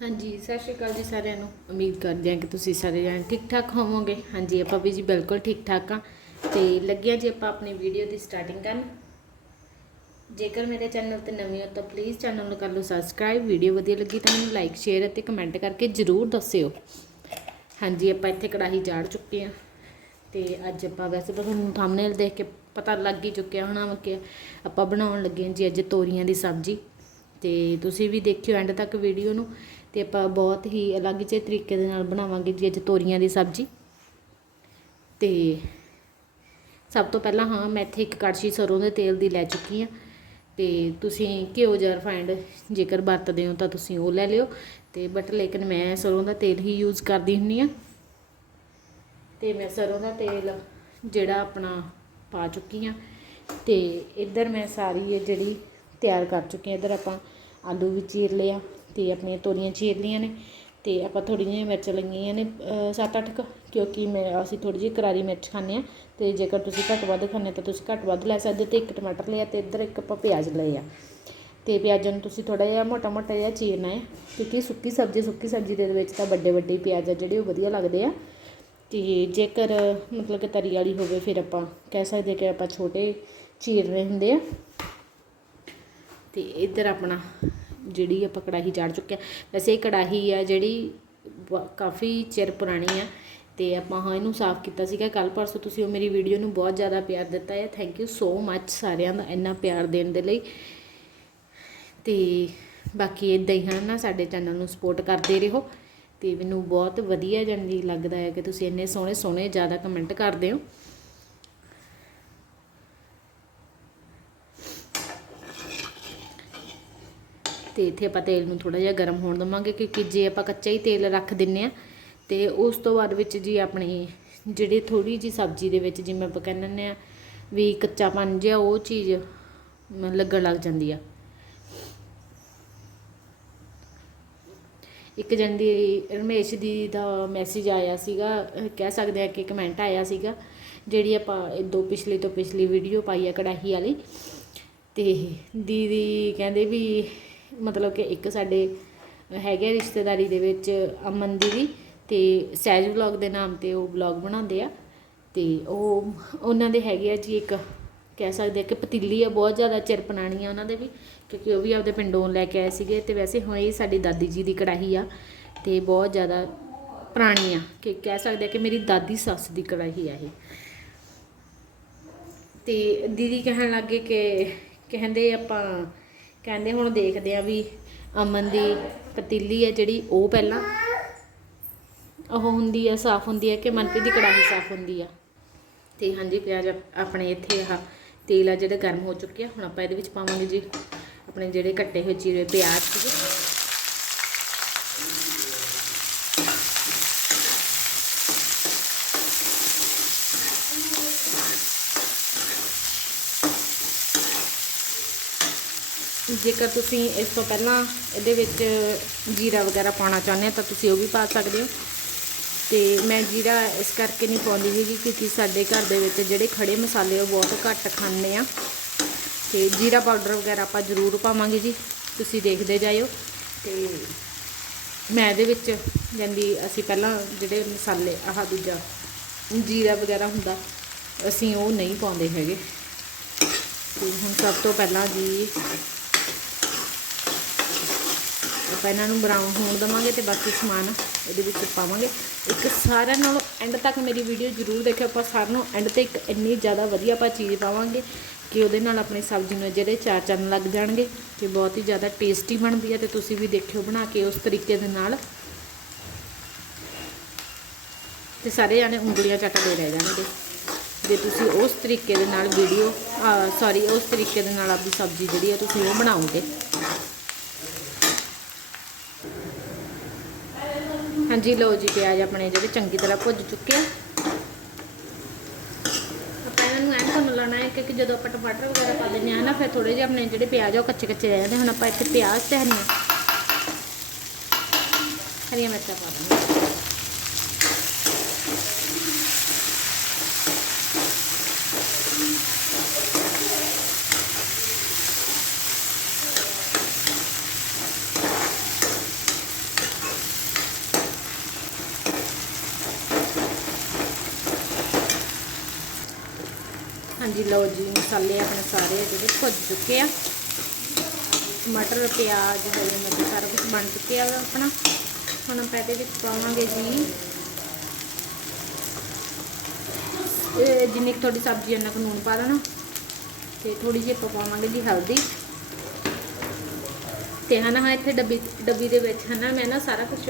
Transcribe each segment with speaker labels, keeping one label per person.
Speaker 1: ਹਾਂਜੀ, ਸਤਿ ਸ਼੍ਰੀ ਅਕਾਲ ਜੀ ਸਾਰਿਆਂ ਨੂੰ। ਉਮੀਦ ਕਰਦੇ ਹਾਂ ਕਿ ਤੁਸੀਂ ਸਾਰੇ ਜਣ ਠੀਕ ਠਾਕ ਹੋਵੋਗੇ। ਹਾਂਜੀ, ਆਪਾਂ ਵੀ ਜੀ ਬਿਲਕੁਲ ਠੀਕ ਠਾਕ ਆ ਤੇ ਲੱਗਿਆ ਜੀ ਆਪਾਂ ਆਪਣੀ ਵੀਡੀਓ ਦੀ ਸਟਾਰਟਿੰਗ ਕਰਨ। ਜੇਕਰ ਮੇਰੇ ਚੈਨਲ ਤੇ ਨਵੇਂ ਹੋ ਤਾਂ ਪਲੀਜ਼ ਚੈਨਲ ਨੂੰ ਕਰ ਲਓ ਸਬਸਕ੍ਰਾਈਬ ਵੀਡੀਓ ਵਧੀਆ ਲੱਗੀ ਤਾਂ ਮੈਨੂੰ ਲਾਈਕ ਸ਼ੇਅਰ ਅਤੇ ਕਮੈਂਟ ਕਰਕੇ ਜਰੂਰ ਦੱਸਿਓ। ਹਾਂਜੀ, ਆਪਾਂ ਇੱਥੇ ਕੜਾਹੀ ਚਾੜ ਚੁੱਕੇ ਆ ਤੇ ਅੱਜ ਆਪਾਂ ਵੈਸੇ ਤਾਂ ਤੁਹਾਨੂੰ ਥੰਬਨੇਲ ਦੇਖ ਕੇ ਪਤਾ ਲੱਗ ਹੀ ਚੁੱਕਿਆ ਹੋਣਾ ਵਾ ਕਿ ਆਪਾਂ ਬਣਾਉਣ ਲੱਗੇ ਹਾਂ ਜੀ ਅੱਜ ਤੋਰੀਆਂ ਦੀ ਸਬਜ਼ੀ। ਤੇ ਤੁਸੀਂ ਵੀ ਦੇਖਿਓ ਐਂਡ ਤੱਕ ਵੀਡੀਓ ਨੂੰ। ਤੇ ਆਪਾਂ ਬਹੁਤ ਹੀ ਅਲੱਗ ਜਿਹੇ ਤਰੀਕੇ ਦੇ ਨਾਲ ਬਣਾਵਾਂਗੇ ਜੀ ਅੱਜ ਤੋਰੀਆਂ ਦੀ ਸਬਜ਼ੀ। ਤੇ ਸਭ ਤੋਂ ਪਹਿਲਾਂ ਹਾਂ, ਮੈਂ ਇੱਥੇ ਇੱਕ ਕੜਛੀ ਸਰੋਂ ਦੇ ਤੇਲ ਦੀ ਲੈ ਚੁੱਕੀ ਆ ਤੇ ਤੁਸੀਂ ਘਿਓ ਜਾਂ ਰਿਫਾਈਂਡ ਜੇਕਰ ਵਰਤਦੇ ਹੋ ਤਾਂ ਤੁਸੀਂ ਉਹ ਲੈ ਲਿਓ। ਤੇ ਬਟ ਲੇਕਿਨ ਮੈਂ ਸਰੋਂ ਦਾ ਤੇਲ ਹੀ ਯੂਜ਼ ਕਰਦੀ ਹੁੰਨੀ ਆ ਤੇ ਮੈਂ ਸਰੋਂ ਦਾ ਤੇਲ ਜਿਹੜਾ ਆਪਣਾ ਪਾ ਚੁੱਕੀ ਆ ਤੇ ਇੱਧਰ ਮੈਂ ਸਾਰੀ ਇਹ ਜਿਹੜੀ ਤਿਆਰ ਕਰ ਚੁੱਕੀ ਆ ਇੱਧਰ ਆਪਾਂ ਆਲੂ ਵੀ ਚੀਰ ਲਿਆ ਅਤੇ ਆਪਣੀਆਂ ਤੋਰੀਆਂ ਚੀਰ ਲਈਆਂ ਨੇ ਅਤੇ ਆਪਾਂ ਥੋੜ੍ਹੀਆਂ ਜਿਹੀਆਂ ਮਿਰਚ ਲਈਆਂ ਨੇ 7-8 ਕੁ, ਕਿਉਂਕਿ ਮੈਂ ਅਸੀਂ ਥੋੜ੍ਹੀ ਜਿਹੀ ਕਰਾਰੀ ਮਿਰਚ ਖਾਂਦੇ ਹਾਂ ਅਤੇ ਜੇਕਰ ਤੁਸੀਂ ਘੱਟ ਵੱਧ ਖਾਂਦੇ ਤਾਂ ਤੁਸੀਂ ਘੱਟ ਵੱਧ ਲੈ ਸਕਦੇ ਤੇ ਇੱਕ ਟਮਾਟਰ ਲਿਆ ਅਤੇ ਇੱਧਰ ਇੱਕ ਆਪਾਂ ਪਿਆਜ਼ ਲਏ ਆ। ਅਤੇ ਪਿਆਜ਼ਾਂ ਨੂੰ ਤੁਸੀਂ ਥੋੜ੍ਹਾ ਜਿਹਾ ਮੋਟਾ ਮੋਟਾ ਜਿਹਾ ਚੀਰਨਾ ਹੈ, ਕਿਉਂਕਿ ਸੁੱਕੀ ਸਬਜ਼ੀ ਸੁੱਕੀ ਸਬਜ਼ੀ ਦੇ ਵਿੱਚ ਤਾਂ ਵੱਡੇ ਵੱਡੇ ਪਿਆਜ਼ ਆ ਜਿਹੜੇ ਉਹ ਵਧੀਆ ਲੱਗਦੇ ਆ। ਅਤੇ ਜੇਕਰ ਮਤਲਬ ਕਿ ਤਰੀ ਵਾਲੀ ਹੋਵੇ ਫਿਰ ਆਪਾਂ ਕਹਿ ਸਕਦੇ ਕਿ ਆਪਾਂ ਛੋਟੇ ਚੀਰਨੇ ਹੁੰਦੇ ਆ। ਅਤੇ ਇੱਧਰ ਆਪਣਾ ਜਿਹੜੀ ਆਪਾਂ ਕੜਾਹੀ ਚਾੜ ਚੁੱਕਿਆ ਵੈਸੇ ਇਹ ਕੜਾਹੀ ਆ ਜਿਹੜੀ ਬ- ਕਾਫੀ ਚਿਰ ਪੁਰਾਣੀ ਆ ਤੇ ਆਪਾਂ ਹਾਂ ਇਹਨੂੰ ਸਾਫ਼ ਕੀਤਾ ਸੀਗਾ। ਕੱਲ ਪਰਸੋਂ ਤੁਸੀਂ ਉਹ ਮੇਰੀ ਵੀਡੀਓ ਨੂੰ ਬਹੁਤ ਜ਼ਿਆਦਾ ਪਿਆਰ ਦਿੱਤਾ ਹੈ ਥੈਂਕ ਯੂ ਸੋ ਮੱਚ ਸਾਰਿਆਂ ਦਾ ਇੰਨਾ ਪਿਆਰ ਦੇਣ ਦੇ ਲਈ। ਤੇ ਬਾਕੀ ਇਦਾਂ ਹੀ ਹਨ ਨਾ, ਸਾਡੇ ਚੈਨਲ ਨੂੰ ਸਪੋਰਟ ਕਰਦੇ ਰਹੋ ਤੇ ਮੈਨੂੰ ਬਹੁਤ ਵਧੀਆ ਜੰਦੀ ਲੱਗਦਾ ਹੈ ਕਿ ਤੁਸੀਂ ਇੰਨੇ ਸੋਹਣੇ ਸੋਹਣੇ ਜ਼ਿਆਦਾ ਕਮੈਂਟ ਕਰਦੇ ਹੋ। ਤੇ ਇੱਥੇ ਆਪਾਂ ਤੇਲ ਨੂੰ ਥੋੜਾ ਜਿਹਾ ਗਰਮ ਹੋਣ ਦਵਾਂਗੇ ਕਿਉਂਕਿ ਜੇ ਆਪਾਂ ਕੱਚਾ ਹੀ ਤੇਲ ਰੱਖ ਦਿੰਨੇ ਆ ਤੇ ਉਸ ਤੋਂ ਬਾਅਦ ਵਿੱਚ ਜੀ ਆਪਣੀ ਜਿਹੜੇ ਥੋੜੀ ਜੀ ਸਬਜ਼ੀ ਦੇ ਵਿੱਚ ਜਿਵੇਂ ਆਪਾਂ ਕਹਿੰਦੇ ਆ ਵੀ ਕੱਚਾਪਨ ਜਿਹਾ ਉਹ ਚੀਜ਼ ਲੱਗਣ ਲੱਗ ਜਾਂਦੀ ਆ। ਇੱਕ ਜਣ ਦੀ ਰਮੇਸ਼ ਦੀ ਦਾ ਮੈਸੇਜ ਆਇਆ ਸੀਗਾ, ਕਹਿ ਸਕਦੇ ਆ ਕਿ ਕਮੈਂਟ ਆਇਆ ਸੀਗਾ, ਜਿਹੜੀ ਆਪਾਂ ਇਹ ਦੋ ਪਿਛਲੀ ਤੋਂ ਪਿਛਲੀ ਵੀਡੀਓ ਪਾਈ ਆ ਕੜਾਹੀ ਵਾਲੀ ਤੇ ਦੀਦੀ ਕਹਿੰਦੇ ਵੀ ਮਤਲਬ ਕਿ ਇੱਕ ਸਾਡੇ ਹੈਗੇ ਰਿਸ਼ਤੇਦਾਰੀ ਦੇ ਵਿੱਚ ਅਮਨ ਦੀ ਵੀ ਤੇ ਸਹਿਜ ਵਲੌਗ ਦੇ ਨਾਮ ਤੇ ਉਹ ਵਲੌਗ ਬਣਾਉਂਦੇ ਆ ਤੇ ਉਹ ਉਹਨਾਂ ਦੇ ਹੈਗੇ ਆ ਜੀ ਇੱਕ ਕਹਿ ਸਕਦੇ ਆ ਕਿ ਪਤੀਲੀ ਆ, ਬਹੁਤ ਜ਼ਿਆਦਾ ਚਿਰ ਪੁਰਾਣੀ ਆ ਉਹਨਾਂ ਦੇ ਵੀ, ਕਿਉਂਕਿ ਉਹ ਵੀ ਆਪਦੇ ਪਿੰਡੋਂ ਲੈ ਕੇ ਆਏ ਸੀਗੇ ਤੇ ਵੈਸੇ ਹੁਣ ਇਹ ਸਾਡੀ ਦਾਦੀ ਜੀ ਦੀ ਕੜਾਹੀ ਆ ਤੇ ਬਹੁਤ ਜ਼ਿਆਦਾ ਪੁਰਾਣੀ ਆ ਕਿ ਕਹਿ ਸਕਦੇ ਆ ਕਿ ਮੇਰੀ ਦਾਦੀ ਸੱਸ ਦੀ ਕੜਾਹੀ ਆ ਇਹ। ਤੇ ਦੀਦੀ ਕਹਿਣ ਲੱਗੇ ਕਿ ਕਹਿੰਦੇ ਆਪਾਂ ਕਹਿੰਦੇ ਹੁਣ ਦੇਖਦੇ ਆ ਵੀ ਅਮਨ ਦੀ ਪਤੀਲੀ ਹੈ ਜਿਹੜੀ, ਉਹ ਪਹਿਲਾਂ ਉਹ ਹੁੰਦੀ ਆ, ਸਾਫ਼ ਹੁੰਦੀ ਹੈ ਕਿ ਮਨਪ੍ਰੀਤ ਦੀ ਕੜਾਹੀ ਸਾਫ਼ ਹੁੰਦੀ ਆ? ਤੇ ਹਾਂਜੀ ਪਿਆਜ਼ ਆਪਣੇ ਇੱਥੇ ਆਹ ਤੇਲ ਆ ਜਿਹੜਾ ਗਰਮ ਹੋ ਚੁੱਕਿਆ, ਹੁਣ ਆਪਾਂ ਇਹਦੇ ਵਿੱਚ ਪਾਵਾਂਗੇ ਜੀ, ਆਪਣੇ ਜਿਹੜੇ ਕੱਟੇ ਹੋਏ ਚੀਰੇ ਪਿਆਜ਼ ਸੀਗੇ। ਜੇਕਰ ਤੁਸੀਂ ਇਸ ਤੋਂ ਪਹਿਲਾਂ ਇਹਦੇ ਵਿੱਚ ਜੀਰਾ ਵਗੈਰਾ ਪਾਉਣਾ ਚਾਹੁੰਦੇ ਹੋ, ਤਾਂ ਤੁਸੀਂ ਉਹ ਵੀ ਪਾ ਸਕਦੇ ਹੋ। ਤੇ ਮੈਂ ਜੀਰਾ ਇਸ ਕਰਕੇ ਨਹੀਂ ਪਾਉਂਦੀ ਹੈਗੀ ਕਿਉਂਕਿ ਸਾਡੇ ਘਰ ਦੇ ਵਿੱਚ ਜਿਹੜੇ ਖੜੇ ਮਸਾਲੇ ਉਹ ਬਹੁਤ ਘੱਟ ਖਾਂਦੇ ਆ। ਤੇ ਜੀਰਾ ਪਾਊਡਰ ਵਗੈਰਾ ਆਪਾਂ ਜ਼ਰੂਰ ਪਾਵਾਂਗੇ ਜੀ, ਤੁਸੀਂ ਦੇਖਦੇ ਜਾਇਓ। ਤੇ ਮੈਂ ਇਹਦੇ ਵਿੱਚ ਜਾਂਦੀ ਅਸੀਂ ਪਹਿਲਾਂ ਜਿਹੜੇ ਮਸਾਲੇ, ਆਹ ਦੂਜਾ ਜੀਰਾ ਵਗੈਰਾ ਹੁੰਦਾ, ਅਸੀਂ ਉਹ ਨਹੀਂ ਪਾਉਂਦੇ ਹੈਗੇ। ਤੇ ਹੁਣ ਸਭ ਤੋਂ ਪਹਿਲਾਂ ਜੀ ਆਪਾਂ ਇਹਨਾਂ ਨੂੰ ਬਰਾਊਨ ਹੋਣ ਦਵਾਂਗੇ ਤੇ ਬਾਕੀ ਸਮਾਨ ਇਹਦੇ ਵਿੱਚ ਪਾਵਾਂਗੇ। ਇੱਕ ਸਾਰਿਆਂ ਨਾਲੋਂ ਐਂਡ ਤੱਕ ਮੇਰੀ ਵੀਡੀਓ ਜ਼ਰੂਰ ਦੇਖਿਓ। ਆਪਾਂ ਸਾਰਿਆਂ ਨੂੰ ਐਂਡ ਤੇ ਇੱਕ ਇੰਨੀ ਜ਼ਿਆਦਾ ਵਧੀਆ ਆਪਾਂ ਚੀਜ਼ ਪਾਵਾਂਗੇ ਕਿ ਉਹਦੇ ਨਾਲ ਆਪਣੀ ਸਬਜ਼ੀ ਨੂੰ ਜਿਹੜੇ ਚਾਰ ਚੰਨ ਲੱਗ ਜਾਣਗੇ ਤੇ ਬਹੁਤ ਹੀ ਜ਼ਿਆਦਾ ਟੇਸਟੀ ਬਣਦੀ ਹੈ ਤੇ ਤੁਸੀਂ ਵੀ ਦੇਖਿਓ ਬਣਾ ਕੇ ਉਸ ਤਰੀਕੇ ਦੇ ਨਾਲ। ਤੇ ਸਾਰੇ ਜਾਣੇ ਉਂਗਲੀਆਂ ਚੱਟਦੇ ਰਹਿ ਜਾਣਗੇ। ਜੇ ਤੁਸੀਂ ਉਸ ਤਰੀਕੇ ਦੇ ਨਾਲ ਵੀਡੀਓ ਸੌਰੀ ਉਸ ਤਰੀਕੇ ਦੇ ਨਾਲ ਆਪਣੀ ਸਬਜ਼ੀ ਜਿਹੜੀ ਹੈ ਤੁਸੀਂ ਉਹ ਬਣਾਓਗੇ। ਹਾਂਜੀ, ਲਓ ਜੀ ਪਿਆਜ਼ ਆਪਣੇ ਜਿਹੜੇ ਚੰਗੀ ਤਰ੍ਹਾਂ ਭੁੱਜ ਚੁੱਕੇ ਆ। ਆਪਾਂ ਇਹਨਾਂ ਨੂੰ ਐਂ ਭੁੰਨ ਲੈਣਾ ਹੈ ਕਿਉਂਕਿ ਜਦੋਂ ਆਪਾਂ ਟਮਾਟਰ ਵਗੈਰਾ ਪਾ ਦਿੰਦੇ ਆ ਨਾ, ਫਿਰ ਥੋੜੇ ਜਿਹੇ ਆਪਣੇ ਜਿਹੜੇ ਪਿਆਜ਼ ਆ ਉਹ ਕੱਚੇ ਕੱਚੇ ਰਹਿ ਜਾਂਦੇ ਹੁਣ ਆਪਾਂ ਇੱਥੇ ਪਿਆਜ਼ ਤੇ ਹਰੀਆਂ ਹਰੀਆਂ ਮਿਰਚਾਂ ਪਾ ਦਾਂਗੇ ਹਾਂਜੀ, ਲਓ ਜੀ, ਮਸਾਲੇ ਆਪਣੇ ਸਾਰੇ ਜਿਹੜੇ ਭੁੱਜ ਚੁੱਕੇ ਆ। ਮਟਰ, ਪਿਆਜ਼, ਹਰੀ ਮਿਰਚ, ਸਾਰਾ ਕੁਝ ਬਣ ਚੁੱਕਿਆ ਵਾ ਆਪਣਾ। ਹੁਣ ਆਪਾਂ ਇਹਦੇ ਵਿੱਚ ਪਾਵਾਂਗੇ ਜੀ। ਜਿੰਨੀ ਕੁ ਤੁਹਾਡੀ ਸਬਜ਼ੀ ਇੰਨਾ ਕੁ ਲੂਣ ਪਾ ਦੇਣਾ। ਤੇ ਥੋੜੀ ਜਿਹੀ ਆਪਾਂ ਪਾਵਾਂਗੇ ਜੀ ਹਲਦੀ। ਤੇ ਹਨਾ ਹਾਂ ਇੱਥੇ ਡੱਬੀ ਡੱਬੀ ਦੇ ਵਿੱਚ ਹਨਾ ਮੈਂ ਨਾ ਸਾਰਾ ਕੁਝ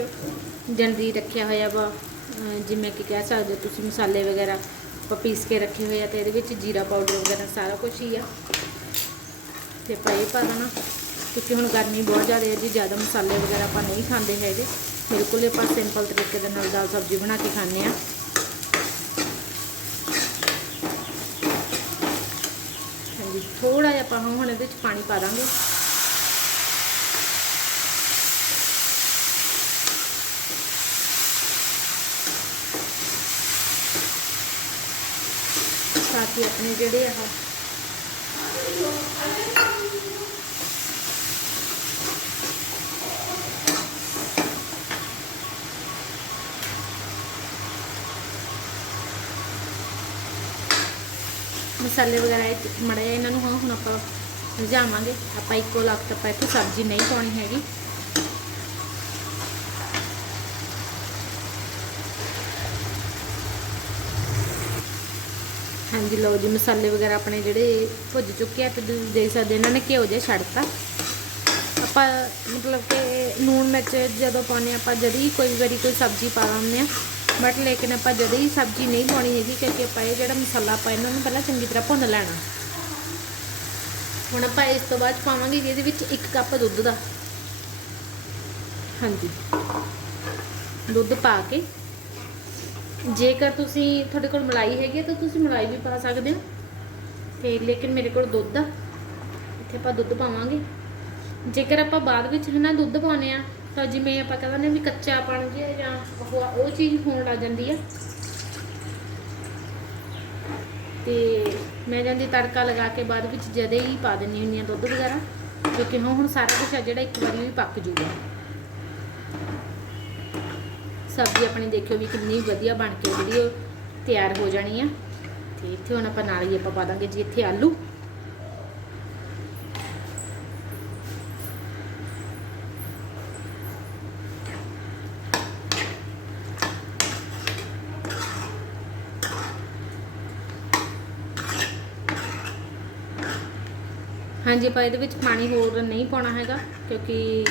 Speaker 1: ਜਨਰੀ ਰੱਖਿਆ ਹੋਇਆ ਵਾ। ਜਿਵੇਂ ਕਿ ਕਹਿ ਸਕਦੇ ਹੋ ਤੁਸੀਂ ਮਸਾਲੇ ਵਗੈਰਾ। ਆਪਾਂ ਪੀਸ ਕੇ ਰੱਖੇ ਹੋਏ ਆ ਤੇ ਇਹਦੇ ਵਿੱਚ ਜੀਰਾ ਪਾਊਡਰ ਵਗੈਰਾ ਸਾਰਾ ਕੁਝ ਹੀ ਆ। ਤੇ ਆਪਾਂ ਇਹ ਪਾ ਦੇਣਾ। ਕਿਉਂਕਿ ਹੁਣ ਗਰਮੀ ਬਹੁਤ ਜ਼ਿਆਦਾ ਹੈ ਜੀ, ਜ਼ਿਆਦਾ ਮਸਾਲੇ ਵਗੈਰਾ ਆਪਾਂ ਨਹੀਂ ਖਾਂਦੇ ਹੈਗੇ। ਬਿਲਕੁਲ ਆਪਾਂ ਸਿੰਪਲ ਤਰੀਕੇ ਦੇ ਨਾਲ ਦਾਲ ਸਬਜ਼ੀ ਬਣਾ ਕੇ ਖਾਂਦੇ ਆ। ਹਾਂਜੀ ਥੋੜਾ ਜਿਹਾ ਆਪਾਂ ਹੁਣ ਇਹਦੇ ਵਿੱਚ ਪਾਣੀ ਪਾ ਦਾਂਗੇ। ਤਾਂ ਆਪਣੇ ਜਿਹੜੇ ਆ ਮਸਾਲੇ ਵਗੈਰਾ ਇਹ ਮੜੇ ਇਹਨਾਂ ਨੂੰ ਹੁਣ ਆਪਾਂ ਰਝਾਵਾਂਗੇ ਆਪਾਂ ਇੱਕੋ ਲੱਖ ਆਪਾਂ ਇੱਥੇ ਸਬਜ਼ੀ ਨਹੀਂ ਪਾਉਣੀ ਹੈਗੀ। ਹਾਂਜੀ ਲਓ ਜੀ, ਮਸਾਲੇ ਵਗੈਰਾ ਆਪਣੇ ਜਿਹੜੇ ਭੁੱਜ ਚੁੱਕੇ ਆ ਤੇ ਤੁਸੀਂ ਦੇਖ ਸਕਦੇ ਇਹਨਾਂ ਨੇ ਘਿਓ ਜਿਹਾ ਛੱਡਤਾ ਆਪਾਂ ਮਤਲਬ ਕਿ ਨੂਣ ਮਿਰਚ ਜਦੋਂ ਪਾਉਂਦੇ ਹਾਂ, ਆਪਾਂ ਜਦ ਹੀ ਕੋਈ ਵਾਰੀ ਕੋਈ ਸਬਜ਼ੀ ਪਾ ਲੈਂਦੇ ਆ ਬਟ ਲੇਕਿਨ ਆਪਾਂ ਜਦੋਂ ਹੀ ਸਬਜ਼ੀ ਨਹੀਂ ਪਾਉਣੀ ਹੈਗੀ ਕਿਉਂਕਿ ਆਪਾਂ ਇਹ ਜਿਹੜਾ ਮਸਾਲਾ ਆਪਾਂ ਇਹਨਾਂ ਨੂੰ ਪਹਿਲਾਂ ਚੰਗੀ ਤਰ੍ਹਾਂ ਭੁੰਨ ਲੈਣਾ। ਹੁਣ ਆਪਾਂ ਇਸ ਤੋਂ ਬਾਅਦ ਪਾਵਾਂਗੇ ਜੀ ਇਹਦੇ ਵਿੱਚ 1 ਕੱਪ ਦੁੱਧ ਦਾ। ਹਾਂਜੀ। ਦੁੱਧ ਪਾ ਕੇ ਜੇਕਰ ਤੁਸੀਂ ਤੁਹਾਡੇ ਕੋਲ ਮਲਾਈ ਹੈਗੀ ਹੈ ਤਾਂ ਤੁਸੀਂ ਮਲਾਈ ਵੀ ਪਾ ਸਕਦੇ ਹੋ। ਤੇ ਲੇਕਿਨ ਮੇਰੇ ਕੋਲ ਦੁੱਧ ਆ। ਇੱਥੇ ਆਪਾਂ ਦੁੱਧ ਪਾਵਾਂਗੇ। ਜੇਕਰ ਆਪਾਂ ਬਾਅਦ ਵਿੱਚ ਹਨਾ ਦੁੱਧ ਪਾਉਨੇ ਆ ਤਾਂ ਜਿਵੇਂ ਆਪਾਂ ਕਹਿੰਦੇ ਨੇ ਵੀ ਕੱਚਾ ਪਣ ਜਿਹਾ ਜਾਂ ਉਹ ਉਹ ਚੀਜ਼ ਹੋਣ ਲੱਗ ਜਾਂਦੀ ਆ। ਤੇ ਮੈਂ ਜਾਂਦੀ ਤੜਕਾ ਲਗਾ ਕੇ ਬਾਅਦ ਵਿੱਚ ਜਦੇ ਹੀ ਪਾ ਦਿੰਨੀ ਹੁੰਨੀ ਆ ਦੁੱਧ ਵਗੈਰਾ, ਕਿਉਂਕਿ ਹੁਣ ਹੁਣ ਸਾਰਾ ਕੁਝ ਆ ਜਿਹੜਾ ਇੱਕ ਵਾਰੀ ਵੀ ਪੱਕ ਜੂਗਾ। ਸਬਜ਼ੀ ਆਪਣੀ ਦੇਖਿਓ ਵੀ ਕਿੰਨੀ ਵਧੀਆ ਬਣ ਕੇ ਜਿਹੜੀ ਉਹ ਤਿਆਰ ਹੋ ਜਾਣੀ ਆ। ਤੇ ਇੱਥੇ ਹੁਣ ਆਪਾਂ ਨਾਲ ਹੀ ਆਪਾਂ ਪਾ ਦਾਂਗੇ ਜੀ ਇੱਥੇ ਆਲੂ। ਹਾਂਜੀ, ਆਪਾਂ ਇਹਦੇ ਵਿੱਚ ਪਾਣੀ ਹੋਰ ਨਹੀਂ ਪਾਉਣਾ ਹੈਗਾ ਕਿਉਂਕਿ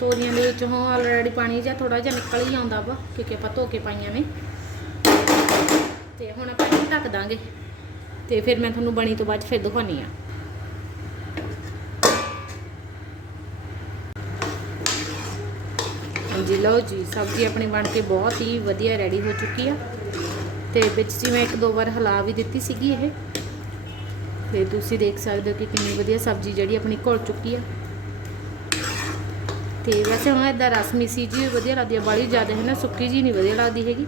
Speaker 1: ਤੋਰੀਆਂ ਦੇ ਵਿੱਚੋਂ ਆਲਰੇਡੀ ਪਾਣੀ ਜਿਹਾ ਥੋੜਾ ਜਿਹਾ ਨਿਕਲ ਹੀ ਆਉਂਦਾ ਵਾ, ਕਿਉਂਕਿ ਆਪਾਂ ਧੋ ਕੇ ਪਾਈਆਂ ਨੇ। ਤੇ ਹੁਣ ਆਪਾਂ ਇਹਨੂੰ ਢੱਕ ਦਾਂਗੇ। ਤੇ ਫਿਰ ਮੈਂ ਤੁਹਾਨੂੰ ਬਣੀ ਤੋਂ ਬਾਅਦ ਫਿਰ ਦਿਖਾਉਣੀ ਆ। ਹਾਂਜੀ, ਲਓ ਜੀ, ਸਬਜ਼ੀ ਆਪਣੀ ਬਣ ਕੇ ਬਹੁਤ ਹੀ ਵਧੀਆ ਰੈਡੀ ਹੋ ਚੁੱਕੀ ਆ। ਤੇ ਵਿੱਚ ਜੀ ਮੈਂ ਇੱਕ ਦੋ ਵਾਰ ਹਿਲਾ ਵੀ ਦਿੱਤੀ ਸੀਗੀ ਇਹ। ਤੇ ਤੁਸੀਂ ਦੇਖ ਸਕਦੇ ਹੋ ਕਿ ਕਿੰਨੀ ਵਧੀਆ ਸਬਜ਼ੀ ਜਿਹੜੀ ਆਪਣੀ ਘੁਲ ਚੁੱਕੀ ਆ। ਤੇ ਵੈਸੇ ਹੁਣ ਇਦਾਂ ਰਸਮੀ ਸੀ ਜੀ, ਵਧੀਆ ਲੱਗਦੀ ਹੈ ਬਾਲੀ ਜ਼ਿਆਦਾ ਹੈ ਨਾ, ਸੁੱਕੀ ਜੀ ਨਹੀਂ ਵਧੀਆ ਲੱਗਦੀ ਹੈਗੀ।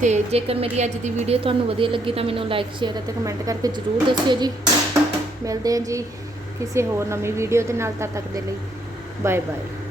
Speaker 1: ਤੇ ਜੇਕਰ ਮੇਰੀ ਅੱਜ ਦੀ ਵੀਡੀਓ ਤੁਹਾਨੂੰ ਵਧੀਆ ਲੱਗੀ ਤਾਂ ਮੈਨੂੰ ਲਾਈਕ ਸ਼ੇਅਰ ਅਤੇ ਕਮੈਂਟ ਕਰਕੇ ਜ਼ਰੂਰ ਦੱਸਿਓ ਜੀ। ਮਿਲਦੇ ਹਾਂ ਜੀ ਕਿਸੇ ਹੋਰ ਨਵੀਂ ਵੀਡੀਓ ਦੇ ਨਾਲ, ਤਦ ਤੱਕ ਦੇ ਲਈ ਬਾਏ ਬਾਏ